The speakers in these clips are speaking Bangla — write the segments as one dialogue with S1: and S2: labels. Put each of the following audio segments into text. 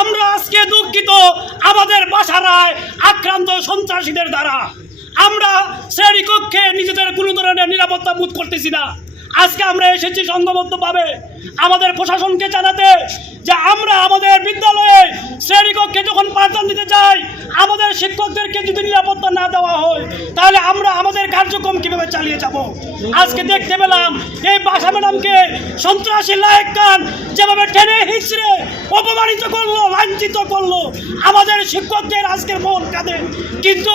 S1: আমরা আজকে দুঃখিত আমাদের বাসারায় আক্রান্ত সন্ত্রাসীদের দ্বারা। আমরা শ্রেণীকক্ষে নিজেদের কোনো ধরনের নিরাপত্তা বোধ করতেছি না। আজকে আমরা এসেছি সংঘবদ্ধভাবে আমাদের প্রশাসনকে জানাতে যে আমরা আমাদের বিদ্যালয়ে শ্রেণীকক্ষে যখন পাঠদান দিতে যাই আমাদের শিক্ষকদেরকে যদি নিরাপত্তা না দেওয়া হয়, তাহলে আমরা আমাদের কার্যক্রম কীভাবে চালিয়ে যাব? আজকে দেখতে পেলাম এই বাসা ম্যাডামকে সন্ত্রাসী লায়ক খান যেভাবে টেনে হিচড়ে অপমানিত করল লাঞ্ছিত করল। আমাদের শিক্ষকদের আজকের মন কাঁদে। কিন্তু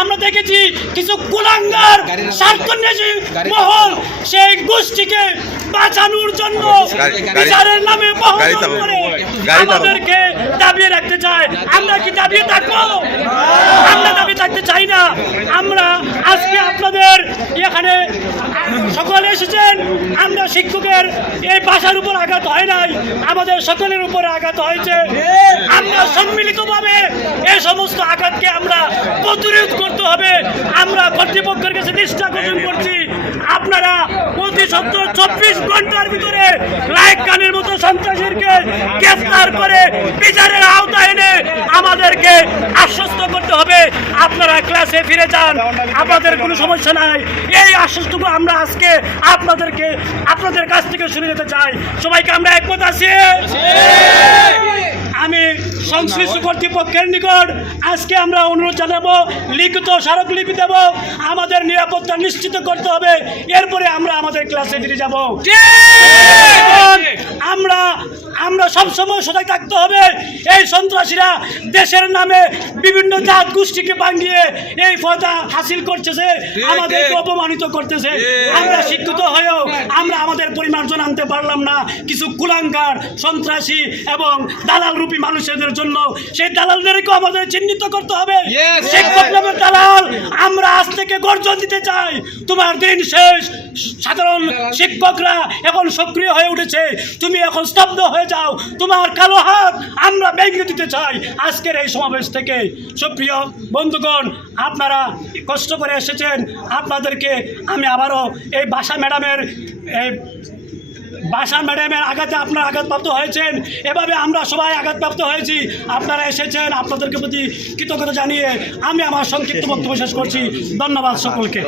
S1: আমরা দেখেছি কিছু কুলাঙ্গার স্বার্থন্বেষী মহল সেই গোষ্ঠীকে বাঁচানোর জন্য বিচারের নামে আমাদেরকে দাবিয়ে রাখতে চায়। আমরা কি দাবিয়ে থাকব? আমরা দাবি থাকতে চাই না আমরা আজকে আপনাদের এখানে সকলে এসেছেন আমরা শিক্ষকের এই ভাষার উপর আঘাত হয় নাই, আমাদের সকলের উপর আঘাত হয়েছে। আমরা সম্মিলিতভাবে এই সমস্ত আঘাতকে আমরা প্রতিরোধ করতে হবে। আমরা কর্তৃপক্ষের কাছে দৃষ্টি আকর্ষণ করছি। আপনারা অতি সত্তর চব্বিশ ঘণ্টার ভিতরে লাইক কানের মতো সন্ত্রাসীকে গ্রেফতার করে বিচারের আওতায় এনে আমাদেরকে আশ্বস্ত করতে হবে। আপনারা ক্লাসে ফিরে যান। আপনাদের কোনো সমস্যা নাই। এই আশ্বস্তটুকু আমরা আজকে আপনাদেরকে আপনাদের কাছ থেকে শুনে যেতে চাই। সবাইকে আমরা একমত আছি? আমি সংশ্লিষ্ট কর্তৃপক্ষের নিকট আজকে আমরা অনুরোধ জানাব লিখিত স্মারকলিপি দেব আমাদের নিরাপত্তা নিশ্চিত করতে হবে। এরপরে আমরা আমাদের ক্লাসে ফিরে যাব। আমরা আমরা সবসময় সজাগ থাকতে হবে। এই সন্ত্রাসীরা দেশের নামে বিভিন্ন জাত গোষ্ঠীকে ভাঙিয়ে এই ফয়দা হাসিল করতেছে আমাদেরকে অপমানিত করতেছে। আমরা শিক্ষিত হয়েও আমরা আমাদের পরিমার্জন আনতে পারলাম না। কিছু কুলাঙ্কার সন্ত্রাসী এবং দালাল রূপী মানুষদের জন্য সেই দালালদেরকে আমাদের চিহ্নিত করতে হবে। শিক্ষক দালাল আমরা থেকে গর্জন দিতে চাই। তোমার দিন শেষ। সাধারণ শিক্ষকরা এখন সক্রিয় হয়ে উঠেছে। তুমি এখন স্তব্ধ হয়ে যাও। তোমার কালো হাত আমরা ভেঙে দিতে চাই। আজকের এই সমাবেশ থেকে সুপ্রিয় বন্ধুগণ, আপনারা কষ্ট করে এসেছেন। আপনাদেরকে আমি আবারও এই বাসা ম্যাডামের এই বাসা ম্যাডামের আঘাতে আপনারা আঘাতপ্রাপ্ত হয়েছেন। এভাবে আমরা সবাই আঘাতপ্রাপ্ত হয়েছি। আপনারা এসেছেন, আপনাদেরকে প্রতি কৃতজ্ঞতা জানিয়ে আমি আমার সংক্ষিপ্ত বক্তব্য শেষ করছি। ধন্যবাদ সকলকে।